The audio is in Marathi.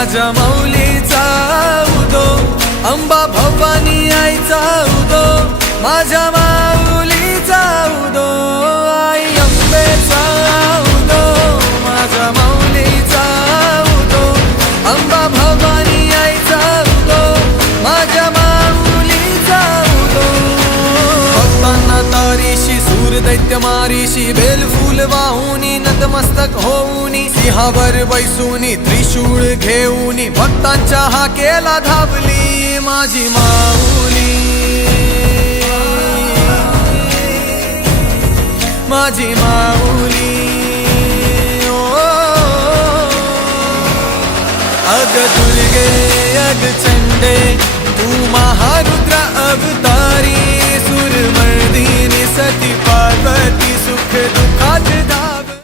माझ्या मौलीचा उदो अंबा भवानी आईचा उदो माझ्या माऊलीचा उदो आई अंबेचा उदो माझ्या मौलीचा उदो अंबा भवानी आईचा उदो माझ्या माऊलीचा उदो. भक्तांना तारीशी सूर दैत्य मारीशी बेल फुल वाहून नतमस्तक होऊनी सिंहावर बैसूनी त्रिशूळ घेऊनी भक्तांच्या हाकेला धावली माझी माऊली. माझी माऊली. ओ, अग दुर्गे अग